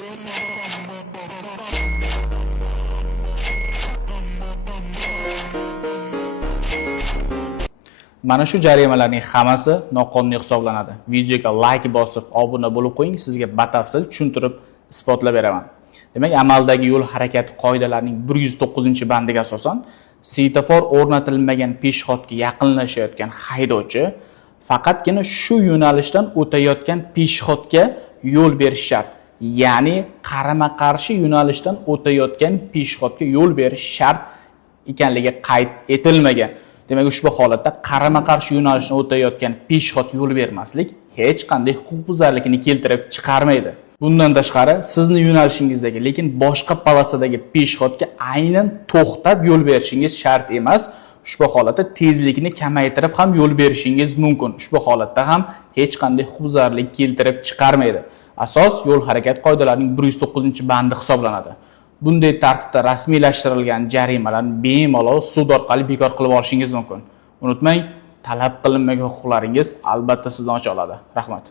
Mana shu jarimalarning hammasi noqonuniy hisoblanadi. Videoga like bosib, obuna bo'lib qo'ying, sizga batafsil tushuntirib isbotlab beraman. Demak, amaldagi yo'l harakati qoidalarining 109-bandiga asosan svetofor o'rnatilmagan peshxodga yaqinlashayotgan haydovchi faqatgina shu yo'nalishdan o'tayotgan peshxodga yo'l berish shart. Ya'ni qarama-qarshi yo'nalishdan o'tayotgan peshxodga yo'l berish shart ekanligi qayd etilmagan. Demak, ushbu holatda qarama-qarshi yo'nalishdan o'tayotgan peshxod yo'l bermaslik hech qanday huquqbuzarlikni keltirib chiqarmaydi. Bundan tashqari, sizni yo'nalishingizdagi, lekin boshqa polosadagi peshxodga aynan to'xtab yo'l berishingiz shart emas. Ushbu holatda tezlikni kamaytirib ham yo'l berishingiz mumkin. Ushbu holatda ham hech qanday huquqbuzarlik keltirib chiqarmaydi. Asos yo'l harakat qoidalarining 109-bandi hisoblanadi. Bunday tartibda rasmiylashtirilgan jarimalarni bemalol sud orqali bekor qilib olishingiz mumkin. Unutmang, talab qilinmagan huquqlaringiz albatta sizdan o'ch oladi. Rahmat.